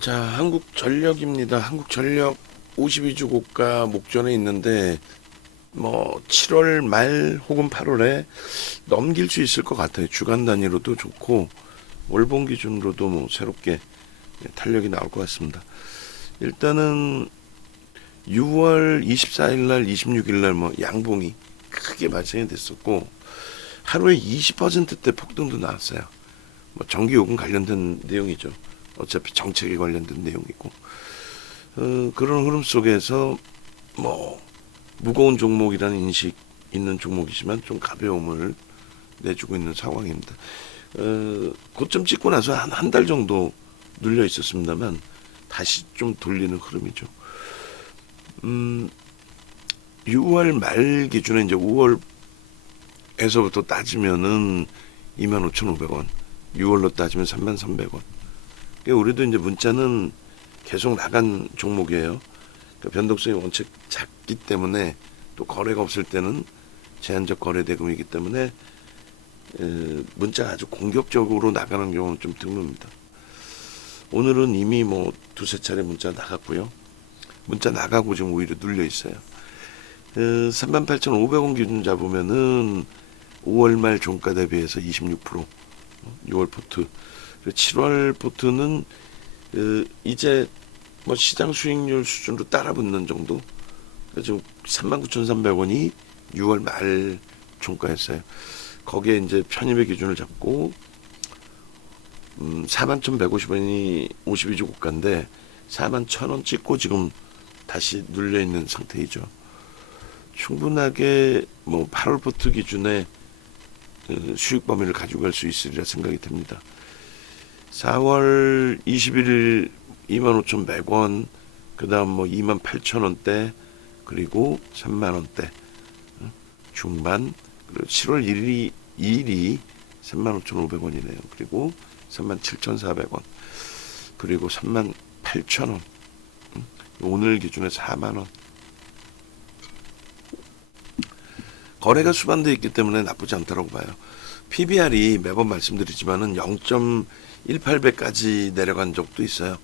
자, 한국전력입니다. 한국전력 52주 고가 목전에 있는데 7월 말 혹은 8월에 넘길 수 있을 것 같아요. 주간 단위로도 좋고 월봉 기준으로도 새롭게 탄력이 나올 것 같습니다. 일단은 6월 24일 날, 26일 날 양봉이 크게 발생이 됐었고 하루에 20%대 폭등도 나왔어요. 전기요금 관련된 내용이죠. 어차피 정책에 관련된 내용이고 그런 흐름 속에서 무거운 종목이라는 인식 있는 종목이지만 좀 가벼움을 내주고 있는 상황입니다. 고점 찍고 나서 한 달 정도 눌려 있었습니다만 다시 좀 돌리는 흐름이죠. 6월 말 기준에 이제 5월에서부터 따지면은 25,500원, 6월로 따지면 33,300원. 우리도 이제 문자는 계속 나간 종목이에요. 변동성이 원체 작기 때문에 또 거래가 없을 때는 제한적 거래 대금이기 때문에 문자가 아주 공격적으로 나가는 경우는 좀 드뭅니다. 오늘은 이미 두세 차례 문자 나갔고요. 문자 나가고 지금 오히려 눌려 있어요. 38,500원 기준 잡으면은 5월 말 종가 대비해서 26%, 6월 포트, 7월 포트는 이제 시장 수익률 수준으로 따라붙는 정도. 지금 39,300원이 6월 말 종가였어요. 거기에 이제 편입의 기준을 잡고 41,150원이 52주 고가인데 41,000원 찍고 지금 다시 눌려 있는 상태이죠. 충분하게 8월 포트 기준에 수익 범위를 가지고 갈 수 있으리라 생각이 듭니다. 4월 21일 25,100원, 그 다음 28,000원대, 그리고 3만원대 중반, 그리고 7월 2일이 35,500원이네요. 그리고 37,400원, 그리고 38,000원, 오늘 기준에 4만원. 거래가 수반되어 있기 때문에 나쁘지 않다고 봐요. PBR이 매번 말씀드리지만은 0.18배까지 내려간 적도 있어요.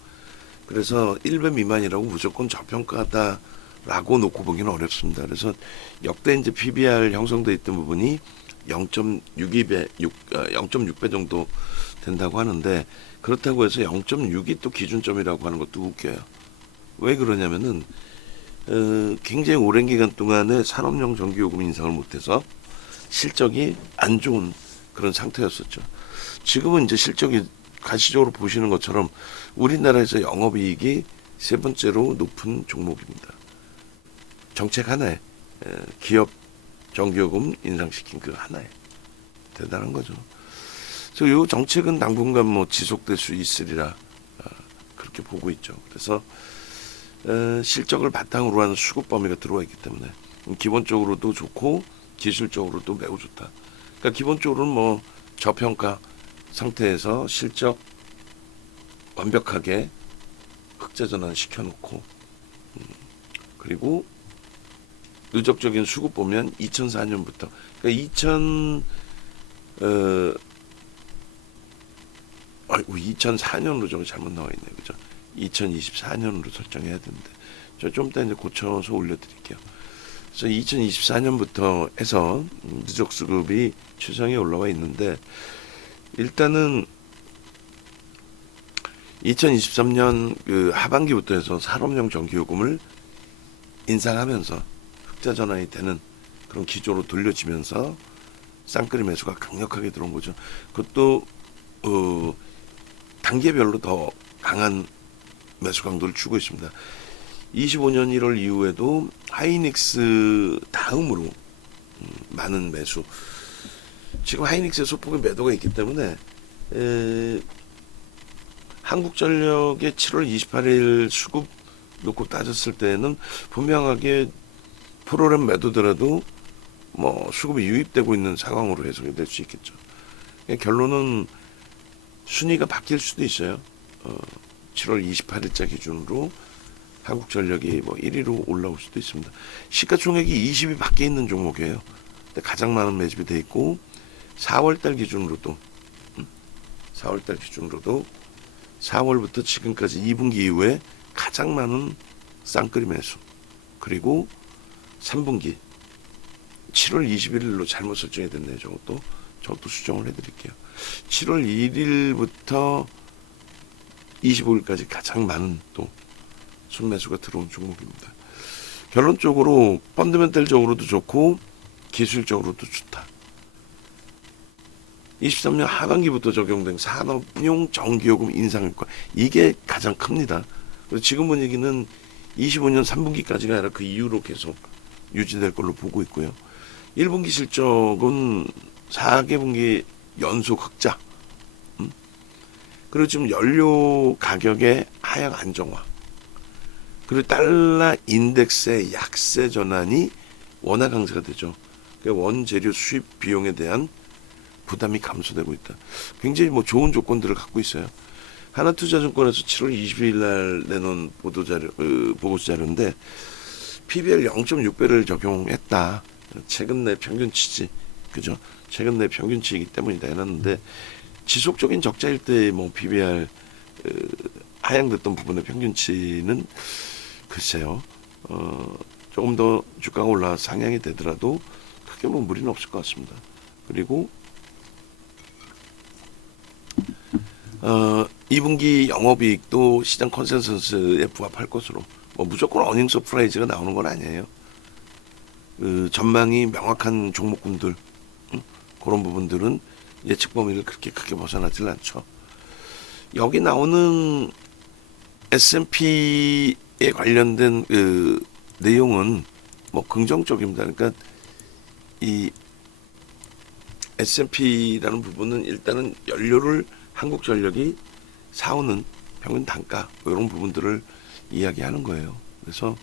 그래서 1배 미만이라고 무조건 저평가다라고 놓고 보기는 어렵습니다. 그래서 역대 이제 PBR 형성돼 있던 부분이 0.62배, 0.6배 정도 된다고 하는데, 그렇다고 해서 0.6이 또 기준점이라고 하는 것도 웃겨요. 왜 그러냐면은 굉장히 오랜 기간 동안에 산업용 전기요금 인상을 못해서 실적이 안 좋은 그런 상태였었죠. 지금은 이제 실적이 가시적으로 보시는 것처럼 우리나라에서 영업이익이 세 번째로 높은 종목입니다. 정책 하나에 기업 전기요금 인상시킨 그 하나에 대단한 거죠. 그래서 이 정책은 당분간 지속될 수 있으리라 그렇게 보고 있죠. 그래서 실적을 바탕으로 하는 수급 범위가 들어와 있기 때문에 기본적으로도 좋고 기술적으로도 매우 좋다. 그러니까 기본적으로는 저평가 상태에서 실적 완벽하게 흑자 전환 시켜놓고 그리고 누적적인 수급 보면 2004년부터 그러니까 2004년으로 저거 잘못 나와 있네요. 그죠? 2024년으로 설정해야 되는데 저 좀 이따 이제 고쳐서 올려드릴게요. 그래서 2024년부터 해서 누적 수급이 추정에 올라와 있는데, 일단은 2023년 그 하반기부터 해서 산업용 전기요금을 인상하면서 흑자 전환이 되는 그런 기조로 돌려지면서 쌍끌이 매수가 강력하게 들어온 거죠. 그것도 단계별로 더 강한 매수 강도를 주고 있습니다. 25년 1월 이후에도 하이닉스 다음으로 많은 매수. 지금 하이닉스의 소폭의 매도가 있기 때문에 한국전력의 7월 28일 수급 놓고 따졌을 때는 분명하게 프로그램 매도더라도 수급이 유입되고 있는 상황으로 해석이 될 수 있겠죠. 결론은 순위가 바뀔 수도 있어요. 7월 28일자 기준으로 한국전력이 1위로 올라올 수도 있습니다. 시가총액이 20이 밖에 있는 종목이에요. 근데 가장 많은 매집이 돼 있고 4월달 기준으로도 4월부터 지금까지 2분기 이후에 가장 많은 쌍끌이 매수. 그리고 3분기 7월 21일로 잘못 설정이 됐네요. 저것도 수정을 해드릴게요. 7월 1일부터 25일까지 가장 많은 또 순매수가 들어온 종목입니다. 결론적으로 펀더멘털적으로도 좋고 기술적으로도 좋다. 23년 하반기부터 적용된 산업용 전기요금 인상 효과, 이게 가장 큽니다. 그래서 지금 분위기는 25년 3분기까지가 아니라 그 이후로 계속 유지될 걸로 보고 있고요. 1분기 실적은 4개분기 연속 흑자. 그리고 지금 연료 가격의 하향 안정화. 그리고 달러 인덱스의 약세 전환이 원화 강세가 되죠. 원재료 수입 비용에 대한 부담이 감소되고 있다. 굉장히 좋은 조건들을 갖고 있어요. 하나투자증권에서 7월 20일 날 내놓은 보고서 자료인데 PBR 0.6배를 적용했다. 최근 내 평균치지, 그죠? 최근 내 평균치이기 때문이다 해놨는데 지속적인 적자일 때 PBR 하향됐던 부분의 평균치는 글쎄요. 조금 더 주가가 올라 상향이 되더라도 크게 무리는 없을 것 같습니다. 그리고 2분기 영업이익도 시장 컨센서스에 부합할 것으로 무조건 어닝 서프라이즈가 나오는 건 아니에요. 전망이 명확한 종목군들 그런 부분들은 예측 범위를 그렇게 크게 벗어나질 않죠. 여기 나오는 S&P에 관련된 내용은 긍정적입니다. 그러니까 이 S&P라는 부분은 일단은 연료를 한국전력이 사오는 평균 단가 이런 부분들을 이야기하는 거예요. 그래서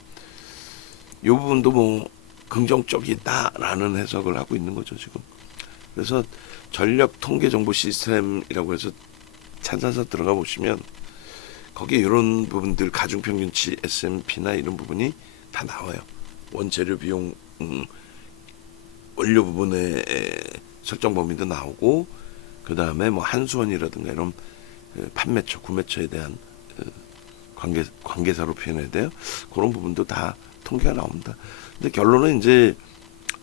이 부분도 긍정적이다라는 해석을 하고 있는 거죠 지금. 그래서 전력 통계 정보 시스템이라고 해서 찾아서 들어가 보시면 거기에 이런 부분들 가중평균치 S&P나 이런 부분이 다 나와요. 원재료 비용 원료 부분의 설정 범위도 나오고 그 다음에 한수원이라든가 이런 판매처, 구매처에 대한 관계사로 표현해야 돼요. 그런 부분도 다 통계가 나옵니다. 근데 결론은 이제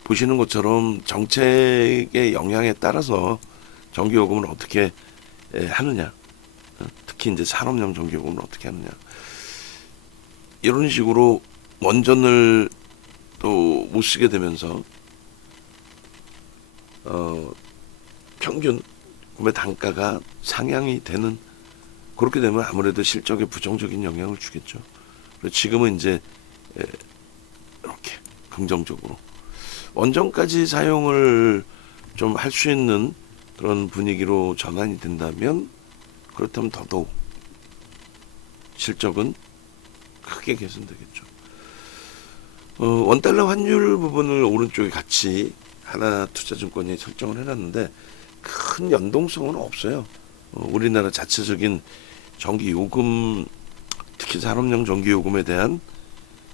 보시는 것처럼 정책의 영향에 따라서 전기요금을 어떻게 하느냐, 특히 이제 산업용 전기요금을 어떻게 하느냐, 이런 식으로 원전을 또 못 쓰게 되면서 평균 구매 단가가 상향이 되는, 그렇게 되면 아무래도 실적에 부정적인 영향을 주겠죠. 그래서 지금은 이제 이렇게 긍정적으로 원전까지 사용을 좀 할 수 있는 그런 분위기로 전환이 된다면, 그렇다면 더더욱 실적은 크게 개선되겠죠. 원달러 환율 부분을 오른쪽에 같이 하나투자증권이 설정을 해놨는데 큰 연동성은 없어요. 우리나라 자체적인 전기요금, 특히 산업용 전기요금에 대한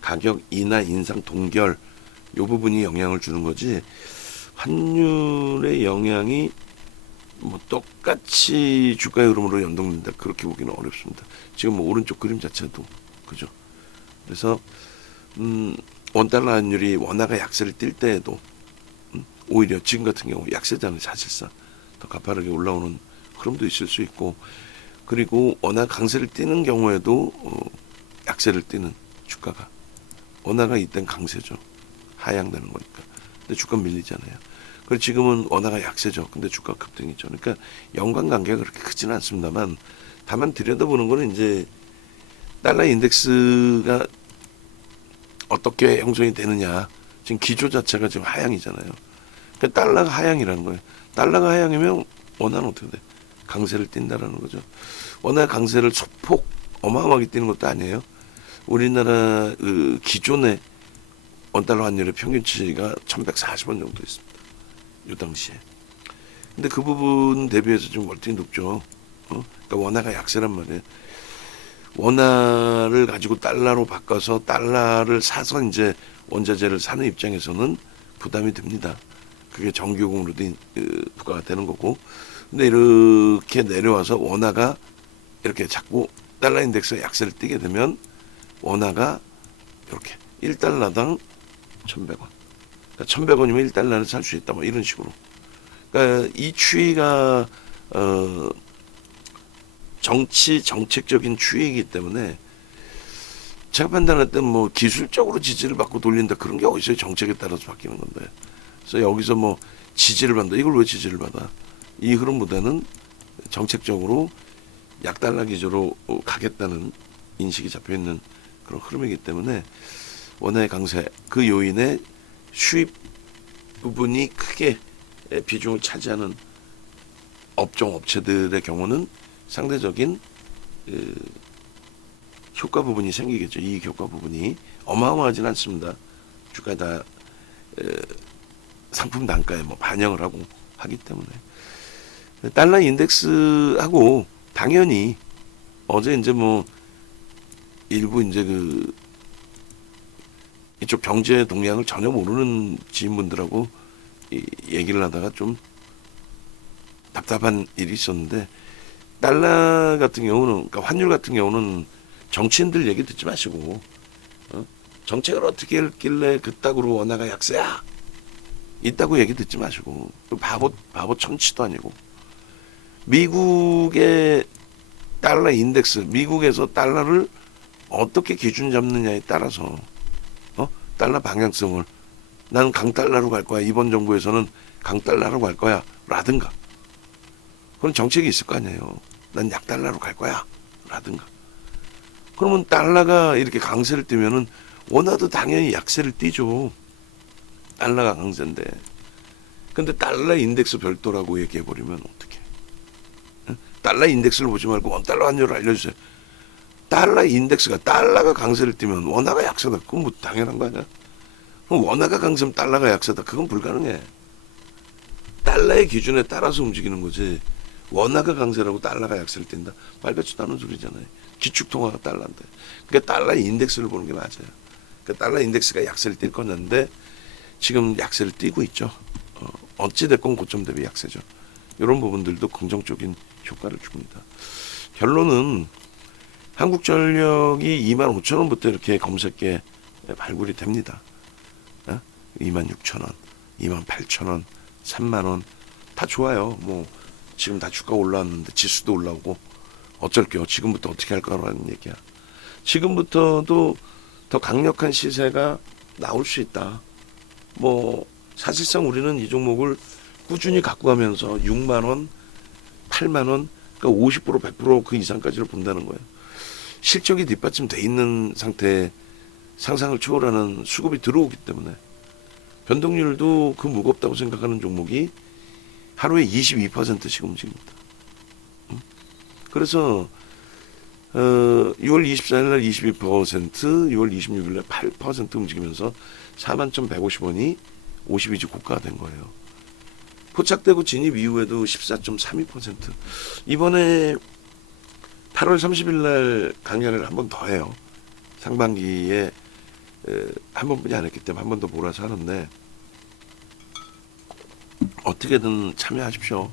가격 인하 인상 동결, 이 부분이 영향을 주는 거지 환율의 영향이 똑같이 주가의 흐름으로 연동된다, 그렇게 보기는 어렵습니다. 지금 오른쪽 그림 자체도 그죠. 그래서 원달러 환율이 원화가 약세를 띌 때에도 오히려 지금 같은 경우 약세잖아요. 사실상 더 가파르게 올라오는 흐름도 있을 수 있고, 그리고 원화 강세를 띠는 경우에도 약세를 띠는 주가가, 원화가 이땐 강세죠. 하향되는 거니까. 근데 주가 밀리잖아요. 그리고 지금은 원화가 약세죠. 근데 주가 급등이죠. 그러니까 연관관계가 그렇게 크지는 않습니다만, 다만 들여다보는 거는 이제 달러 인덱스가 어떻게 형성이 되느냐. 지금 기조 자체가 지금 하향이잖아요. 그러니까 달러가 하향이라는 거예요. 달러가 하향이면 원화는 어떻게 돼? 강세를 띈다라는 거죠. 원화 강세를 소폭 어마어마하게 띄는 것도 아니에요. 우리나라 기존의 원달러 환율의 평균치가 1140원 정도 있습니다. 이 당시에. 근데 그 부분 대비해서 좀 월등히 높죠. 그러니까 원화가 약세란 말이에요. 원화를 가지고 달러로 바꿔서 달러를 사서 이제 원자재를 사는 입장에서는 부담이 됩니다. 그게 전기요금으로도 부과가 되는 거고. 근데 이렇게 내려와서 원화가 이렇게 자꾸 달러 인덱스가 약세를 띠게 되면 원화가 이렇게 1달러당 1,100원. 그러니까 1,100원이면 1달러를 살 수 있다. 뭐 이런 식으로. 그러니까 이 추이가 정책적인 추이이기 때문에 제가 판단할 때 뭐 기술적으로 지지를 받고 돌린다 그런 게 어디서 정책에 따라서 바뀌는 건데. 그래서 여기서 뭐 지지를 받는다. 이걸 왜 지지를 받아? 이 흐름보다는 정책적으로 약달러 기조로 가겠다는 인식이 잡혀 있는 그런 흐름이기 때문에 원화의 강세 그 요인에 수입 부분이 크게 비중을 차지하는 업체들의 경우는 상대적인 효과 부분이 생기겠죠. 이익 효과 부분이 어마어마하진 않습니다. 주가 다 상품 단가에 뭐 반영을 하고 하기 때문에 달러 인덱스하고 당연히 어제 이제 뭐 일부 이제 이쪽 경제 동향을 전혀 모르는 지인분들하고 얘기를 하다가 좀 답답한 일이 있었는데 달러 같은 경우는 그러니까 환율 같은 경우는 정치인들 얘기 듣지 마시고 정책을 어떻게 했길래 그따구로 원화가 약세야 있다고 얘기 듣지 마시고 바보 천치도 아니고 미국의 달러 인덱스 미국에서 달러를 어떻게 기준 잡느냐에 따라서 달러 방향성을 난 강달러로 갈 거야 이번 정부에서는 강달러로 갈 거야 라든가 그런 정책이 있을 거 아니에요. 난 약달러로 갈 거야 라든가 그러면 달러가 이렇게 강세를 띠면은 원화도 당연히 약세를 띠죠. 달러가 강세인데 근데 달러 인덱스 별도라고 얘기해버리면 어떡해. 달러 인덱스를 보지 말고 원달러 환율을 알려주세요. 달러 인덱스가 달러가 강세를 띠면 원화가 약세다. 그건 뭐 당연한 거 아니야? 그럼 원화가 강세면 달러가 약세다. 그건 불가능해. 달러의 기준에 따라서 움직이는 거지. 원화가 강세라고 달러가 약세를 띈다. 말 같지도 않은 소리잖아요. 기축통화가 달러인데. 그러니까 달러 인덱스를 보는 게 맞아요. 그러니까 달러 인덱스가 약세를 띌 거였는데 지금 약세를 띠고 있죠. 어찌됐건 고점 대비 약세죠. 이런 부분들도 긍정적인 효과를 줍니다. 결론은 한국전력이 25,000원부터 이렇게 검색에 발굴이 됩니다. 26,000원, 28,000원, 3만원 다 좋아요. 뭐 지금 다 주가 올라왔는데 지수도 올라오고 어쩔게요. 지금부터 어떻게 할 거라는 얘기야. 지금부터도 더 강력한 시세가 나올 수 있다. 뭐 사실상 우리는 이 종목을 꾸준히 갖고 가면서 6만원, 8만원, 그러니까 50%, 100%그 이상까지를 본다는 거예요. 실적이 뒷받침돼 있는 상태에 상상을 초월하는 수급이 들어오기 때문에 변동률도 그 무겁다고 생각하는 종목이 하루에 22%씩 움직입니다. 그래서 6월 24일 날 22%, 6월 26일 날 8% 움직이면서 41,150원이 52주 고가가 된 거예요. 포착되고 진입 이후에도 14.32%. 이번에 8월 30일 날 강연을 한 번 더 해요. 상반기에 한 번뿐이 안 했기 때문에 한 번 더 몰아서 하는데 어떻게든 참여하십시오.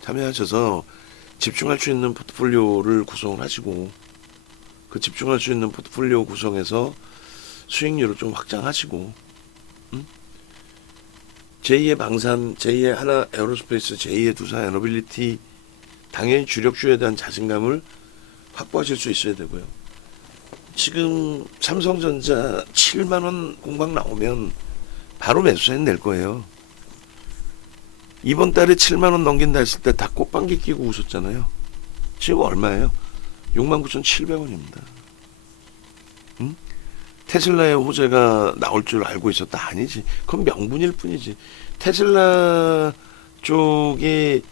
참여하셔서 집중할 수 있는 포트폴리오를 구성을 하시고 그 집중할 수 있는 포트폴리오 구성에서 수익률을 좀 확장하시고 제2의 방산, 제2의 하나 에어로스페이스, 제2의 두산 에너빌리티 당연히 주력주에 대한 자신감을 확보하실 수 있어야 되고요. 지금 삼성전자 7만원 공방 나오면 바로 매수세는 낼 거예요. 이번 달에 7만원 넘긴다 했을 때 다 꽃방귀 끼고 웃었잖아요. 지금 얼마예요? 69,700원입니다. 테슬라의 호재가 나올 줄 알고 있었다? 아니지. 그건 명분일 뿐이지. 테슬라 쪽에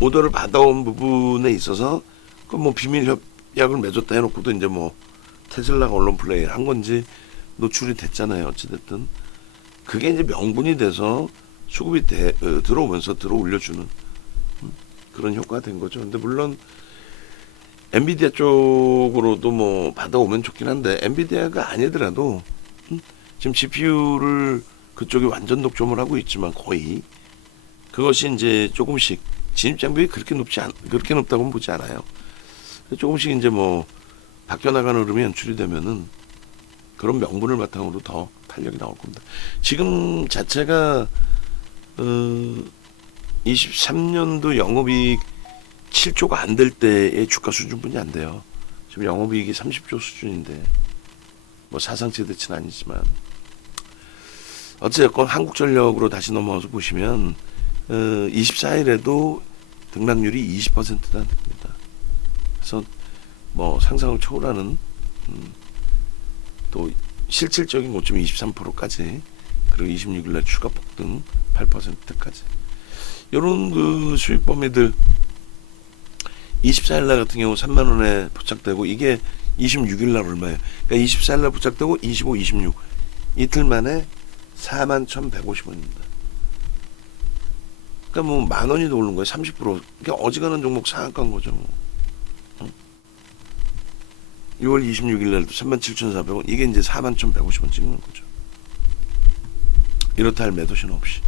오더를 받아온 부분에 있어서 그 뭐 비밀 협약을 맺었다 해놓고도 이제 뭐 테슬라가 언론 플레이를 한 건지 노출이 됐잖아요. 어찌됐든 그게 이제 명분이 돼서 수급이 들어오면서 들어 올려주는 그런 효과가 된 거죠. 근데 물론 엔비디아 쪽으로도 뭐 받아오면 좋긴 한데 엔비디아가 아니더라도 지금 GPU를 그쪽이 완전 독점을 하고 있지만 거의 그것이 이제 조금씩 진입 장벽이 그렇게 높다고는 보지 않아요. 조금씩 이제 뭐 바뀌어나가는 흐름이 연출이 되면은 그런 명분을 바탕으로 더 탄력이 나올 겁니다. 지금 자체가 23년도 영업이익 7조가 안 될 때의 주가 수준뿐이 안 돼요. 지금 영업이익이 30조 수준인데 뭐 사상 최대치는 아니지만 어쨌건 한국전력으로 다시 넘어와서 보시면 24일에도 등락률이 20%나 됩니다. 그래서 뭐 상상을 초월하는 또 실질적인 고점 23%까지 그리고 26일날 추가 폭등 8%까지 이런 그 수익 범위들 24일날 같은 경우 3만 원에 포착되고 이게 26일날 얼마예요? 그러니까 24일날 포착되고 25, 26 이틀 만에 41,150원입니다. 그러니까 뭐 만 원이 더 오른 거예요. 30%. 그러니까 어지간한 종목 상한가인 거죠. 뭐. 6월 26일 날도 37,400원. 이게 이제 41,150원 찍는 거죠. 이렇다 할 매도신 없이.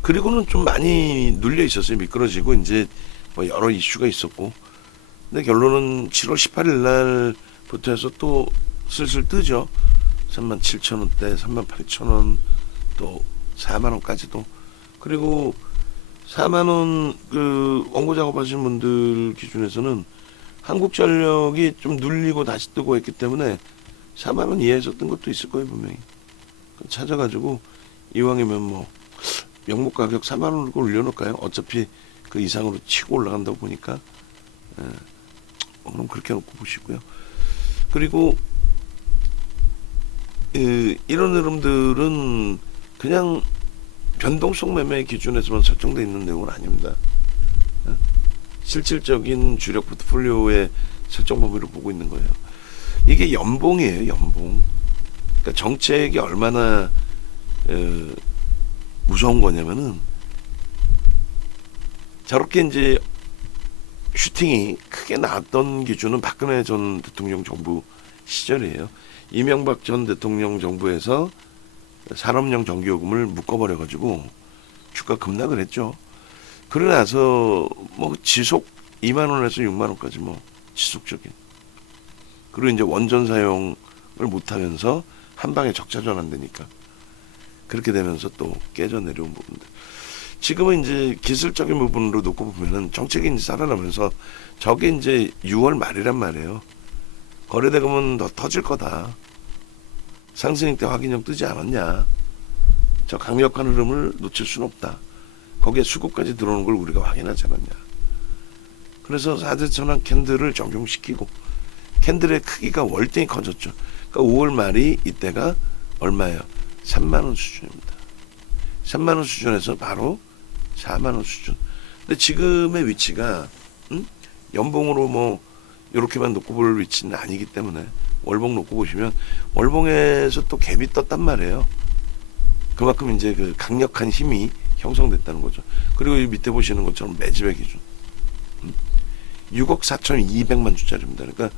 그리고는 좀 많이 눌려 있었어요. 미끄러지고 이제 뭐 여러 이슈가 있었고. 근데 결론은 7월 18일 날부터 해서 또 슬슬 뜨죠. 37,000원대, 38,000원, 또 4만원까지도. 그리고 4만원 그 원고 작업하시는 분들 기준에서는 한국전력이 좀 눌리고 다시 뜨고 했기 때문에 4만원 이하에서 뜬 것도 있을 거예요, 분명히. 찾아가지고 이왕이면 뭐 명목 가격 4만원으로 올려놓을까요? 어차피 그 이상으로 치고 올라간다고 보니까 그럼 그렇게 놓고 보시고요. 그리고 이런 흐름들은 그냥 변동성 매매 기준에서만 설정되어 있는 내용은 아닙니다. 실질적인 주력 포트폴리오의 설정 범위를 보고 있는 거예요. 이게 연봉이에요, 연봉. 그러니까 정책이 얼마나 무서운 거냐면은 저렇게 이제 슈팅이 크게 나왔던 기준은 박근혜 전 대통령 정부 시절이에요. 이명박 전 대통령 정부에서 산업용 전기요금을 묶어버려가지고 주가 급락을 했죠. 그러고 나서 뭐 지속 2만 원에서 6만 원까지 뭐 지속적인. 그리고 이제 원전 사용을 못하면서 한 방에 적자 전환되니까 그렇게 되면서 또 깨져 내려온 부분들. 지금은 이제 기술적인 부분으로 놓고 보면은 정책이 이제 살아나면서 저게 이제 6월 말이란 말이에요. 거래대금은 더 터질 거다. 상승일 때 확인형 뜨지 않았냐. 저 강력한 흐름을 놓칠 수는 없다. 거기에 수급까지 들어오는 걸 우리가 확인하지 않았냐. 그래서 4대 천왕 캔들을 적용시키고 캔들의 크기가 월등히 커졌죠. 그러니까 5월 말이 이때가 얼마예요? 3만 원 수준입니다. 3만 원 수준에서 바로 4만 원 수준. 근데 지금의 위치가 연봉으로 뭐 이렇게만 놓고 볼 위치는 아니기 때문에 월봉 놓고 보시면 월봉에서 또 갭이 떴단 말이에요. 그만큼 이제 그 강력한 힘이 형성됐다는 거죠. 그리고 이 밑에 보시는 것처럼 매집의 기준 6억 4,200만 주짜리입니다. 그러니까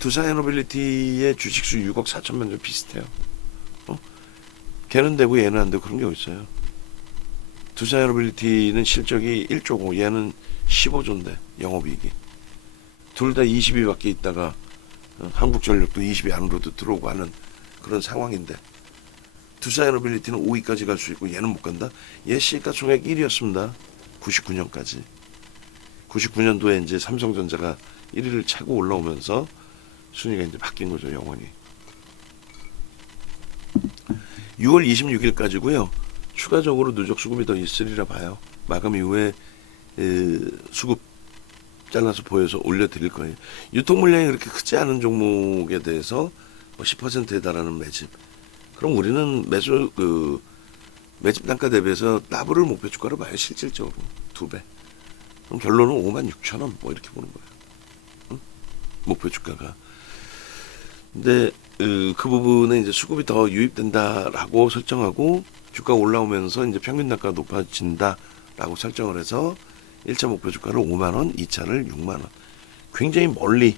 두산에너빌리티의 주식수 6억 4천만 주 비슷해요. 걔는 되고 얘는 안 되고 그런 게 어딨어요. 두산에너빌리티는 실적이 1조고 얘는 15조인데 영업이익이 둘 다 20위밖에 있다가 한국전력도 20위 안으로도 들어오고 하는 그런 상황인데 두산에너빌리티는 5위까지 갈 수 있고 얘는 못 간다. 얘 시가총액 1위였습니다. 99년까지. 99년도에 이제 삼성전자가 1위를 차고 올라오면서 순위가 이제 바뀐 거죠, 영원히. 6월 26일까지고요. 추가적으로 누적 수급이 더 있으리라 봐요. 마감 이후에 수급 잘라서 보여서 올려드릴 거예요. 유통 물량이 그렇게 크지 않은 종목에 대해서 10%에 달하는 매집. 그럼 우리는 매집 단가 대비해서 더블을 목표 주가로 봐요. 실질적으로 2배. 그럼 결론은 56,000원 뭐 이렇게 보는 거예요. 응? 목표 주가가. 근데 그 부분에 이제 수급이 더 유입된다라고 설정하고 주가 올라오면서 이제 평균 단가가 높아진다라고 설정을 해서 1차 목표 주가를 5만 원, 2차를 6만 원. 굉장히 멀리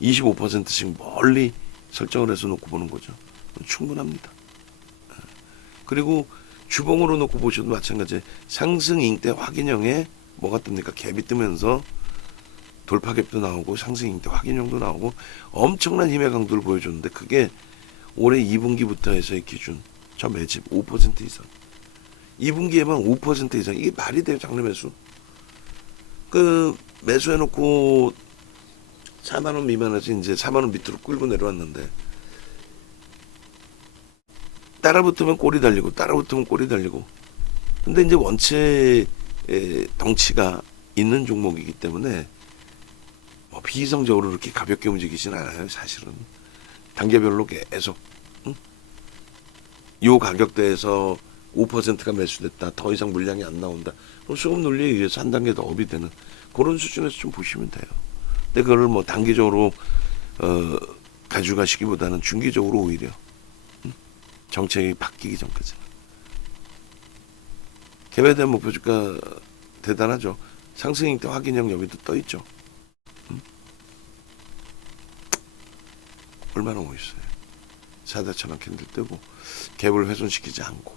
25%씩 멀리 설정을 해서 놓고 보는 거죠. 충분합니다. 그리고 주봉으로 놓고 보셔도 마찬가지. 상승 잉대 확인형의 뭐가 뜹니까? 갭이 뜨면서 돌파갭도 나오고 상승인데 확인형도 나오고 엄청난 힘의 강도를 보여줬는데 그게 올해 2분기부터 해서의 기준 저 매집 5% 이상 2분기에만 5% 이상 이게 말이 돼요? 장내 매수 그 매수해놓고 4만원 미만에서 이제 4만원 밑으로 끌고 내려왔는데 따라붙으면 꼬리 달리고 따라붙으면 꼬리 달리고 근데 이제 원체 덩치가 있는 종목이기 때문에 뭐 비이성적으로 그렇게 가볍게 움직이진 않아요. 사실은 단계별로 계속 요 가격대에서 5%가 매수됐다. 더 이상 물량이 안 나온다. 그럼 수급 논리에 의해서 한 단계 더 업이 되는 그런 수준에서 좀 보시면 돼요. 근데 그거를 뭐 단기적으로 가져가시기보다는 중기적으로 오히려 정책이 바뀌기 전까지는 갭에 대한 목표주가 대단하죠. 상승일 때 확인형 여기도 떠 있죠. 얼마나 멋있어요. 4대천원 캔들 뜨고 갭을 훼손시키지 않고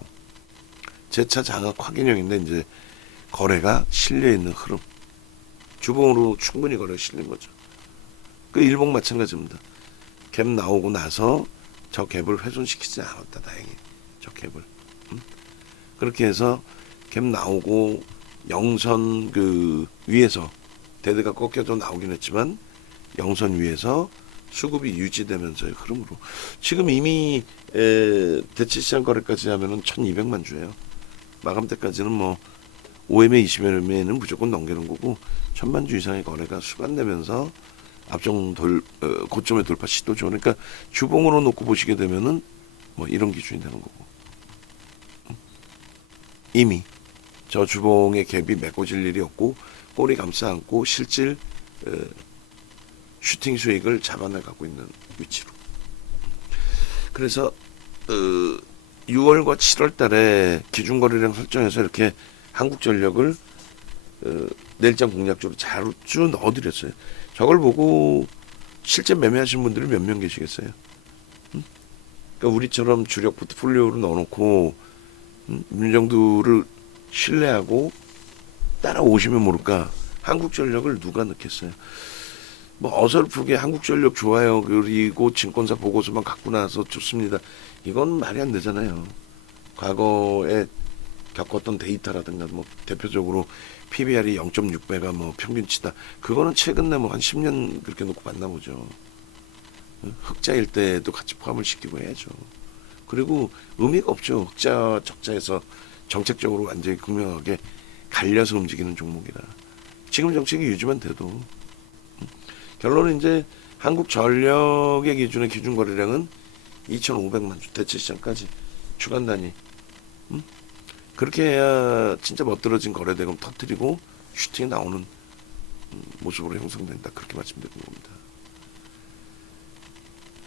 재차 장악 확인형인데 이제 거래가 실려 있는 흐름. 주봉으로 충분히 거래가 실린 거죠. 그 일봉 마찬가지입니다. 갭 나오고 나서 저 갭을 훼손시키지 않았다. 다행히 저 갭을 그렇게 해서 갭 나오고 영선 그 위에서 데드가 꺾여도 나오긴 했지만 영선 위에서 수급이 유지되면서의 흐름으로 지금 이미 대치시장 거래까지 하면은 1200만 주예요. 마감 때까지는 뭐 5M, 20M에는 무조건 넘기는 거고 1000만 주 이상의 거래가 수반되면서 앞정 고점의 돌파 시도죠. 그러니까 주봉으로 놓고 보시게 되면은 뭐 이런 기준이 되는 거고 이미 저 주봉의 갭이 메꿔질 일이 없고 꼬리 감싸 안고 실질 슈팅 수익을 잡아내 갖고 있는 위치로. 그래서 6월과 7월 달에 기준 거래량 설정해서 이렇게 한국전력을 내일장 공략적으로 잘 쭉 넣어드렸어요. 저걸 보고 실제 매매하신 분들이 몇 명 계시겠어요? 그러니까 우리처럼 주력 포트폴리오로 넣어놓고 윤정두를 신뢰하고 따라오시면 모를까 한국전력을 누가 넣겠어요? 뭐 어설프게 한국전력 좋아요 그리고 증권사 보고서만 갖고 나서 좋습니다. 이건 말이 안 되잖아요. 과거에 겪었던 데이터라든가 뭐 대표적으로 PBR이 0.6배가 뭐 평균치다. 그거는 최근에 뭐 한 10년 그렇게 놓고 봤나 보죠. 흑자일 때도 같이 포함을 시키고 해야죠. 그리고 의미가 없죠. 흑자 적자에서 정책적으로 완전히 극명하게 갈려서 움직이는 종목이라. 지금 정책이 유지만 돼도 결론은 이제 한국전력의 기준의 기준 거래량은 2,500만 주 대체 시장까지 주간 단위. 그렇게 해야 진짜 멋들어진 거래대금 터뜨리고 슈팅이 나오는 모습으로 형성된다. 그렇게 말씀드리는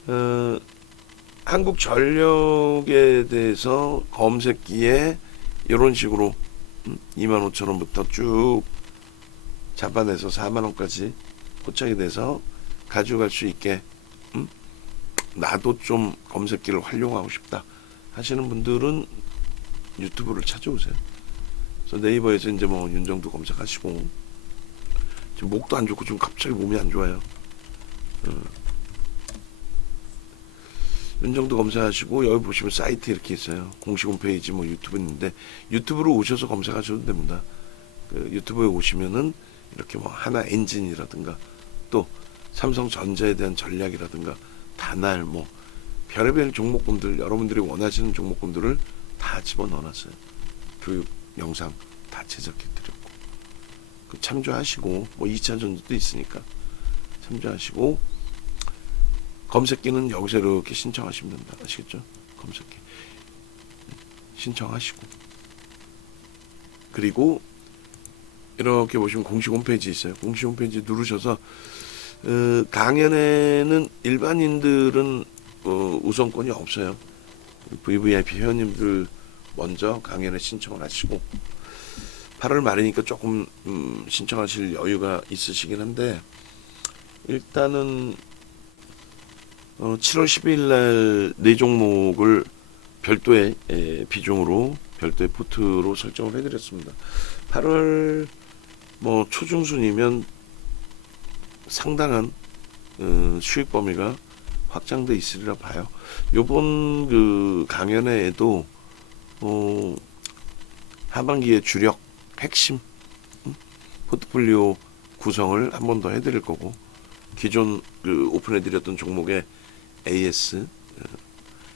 겁니다. 한국전력에 대해서 검색기에 이런 식으로 25,000원부터 쭉 잡아내서 4만원까지 포착이 돼서 가져갈 수 있게 나도 좀 검색기를 활용하고 싶다 하시는 분들은 유튜브를 찾아오세요. 그래서 네이버에서 이제 뭐 윤정두 검색하시고 지금 목도 안 좋고 좀 갑자기 몸이 안 좋아요. 윤정두 검색하시고 여기 보시면 사이트 이렇게 있어요. 공식 홈페이지 뭐 유튜브 있는데 유튜브로 오셔서 검색하셔도 됩니다. 그 유튜브에 오시면은 이렇게 뭐 하나 엔진이라든가 또 삼성전자에 대한 전략이라든가 다날 뭐 별의별 종목군들 여러분들이 원하시는 종목군들을 다 집어넣어놨어요. 교육 영상 다 제작해드렸고 그 참조하시고 뭐 2차 전지도 있으니까 참조하시고 검색기는 여기서 이렇게 신청하시면 된다. 아시겠죠? 검색기 신청하시고 그리고 이렇게 보시면 공식 홈페이지 있어요. 공식 홈페이지 누르셔서 강연에는 일반인들은 우선권이 없어요. VVIP 회원님들 먼저 강연에 신청을 하시고 8월 말이니까 조금 신청하실 여유가 있으시긴 한데 일단은 7월 10일 날 4종목을 별도의 비중으로 별도의 포트로 설정을 해드렸습니다. 8월 뭐 초중순이면 상당한 수익 범위가 확장돼 있으리라 봐요. 요번 그 강연회에도 하반기의 주력 핵심 포트폴리오 구성을 한 번 더 해드릴 거고, 기존 그 오픈해드렸던 종목의 AS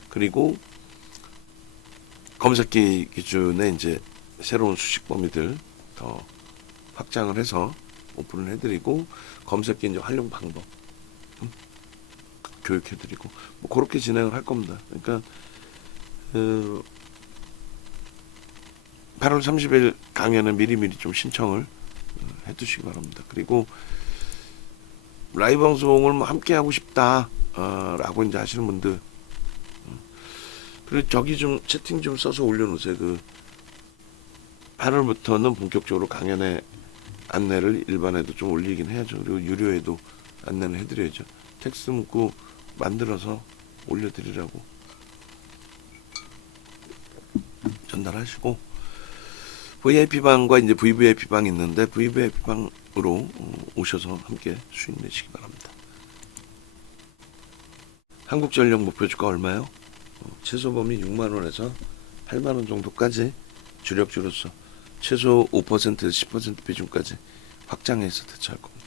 그리고 검색기 기준의 이제 새로운 수식 범위들 더 확장을 해서 오픈을 해드리고, 검색기 이제 활용 방법 교육해드리고, 뭐 그렇게 진행을 할 겁니다. 그러니까 8월 30일 강연은 미리미리 좀 신청을 해두시기 바랍니다. 그리고 라이브 방송을 뭐 함께 하고 싶다 라고 이제 하시는 분들, 그리고 저기 좀 채팅 좀 써서 올려놓으세요. 그 8월부터는 본격적으로 강연의 안내를 일반에도 좀 올리긴 해야죠. 그리고 유료에도 안내를 해드려야죠. 텍스트 문구 만들어서 올려드리라고 전달하시고, VIP방과 이제 VVIP방 있는데 VVIP방으로 오셔서 함께 수익 내시기 바랍니다. 한국전력 목표 주가 얼마요? 최소 범위 6만원에서 8만원 정도까지 주력주로서 최소 5% 10% 비중까지 확장해서 대처할 겁니다.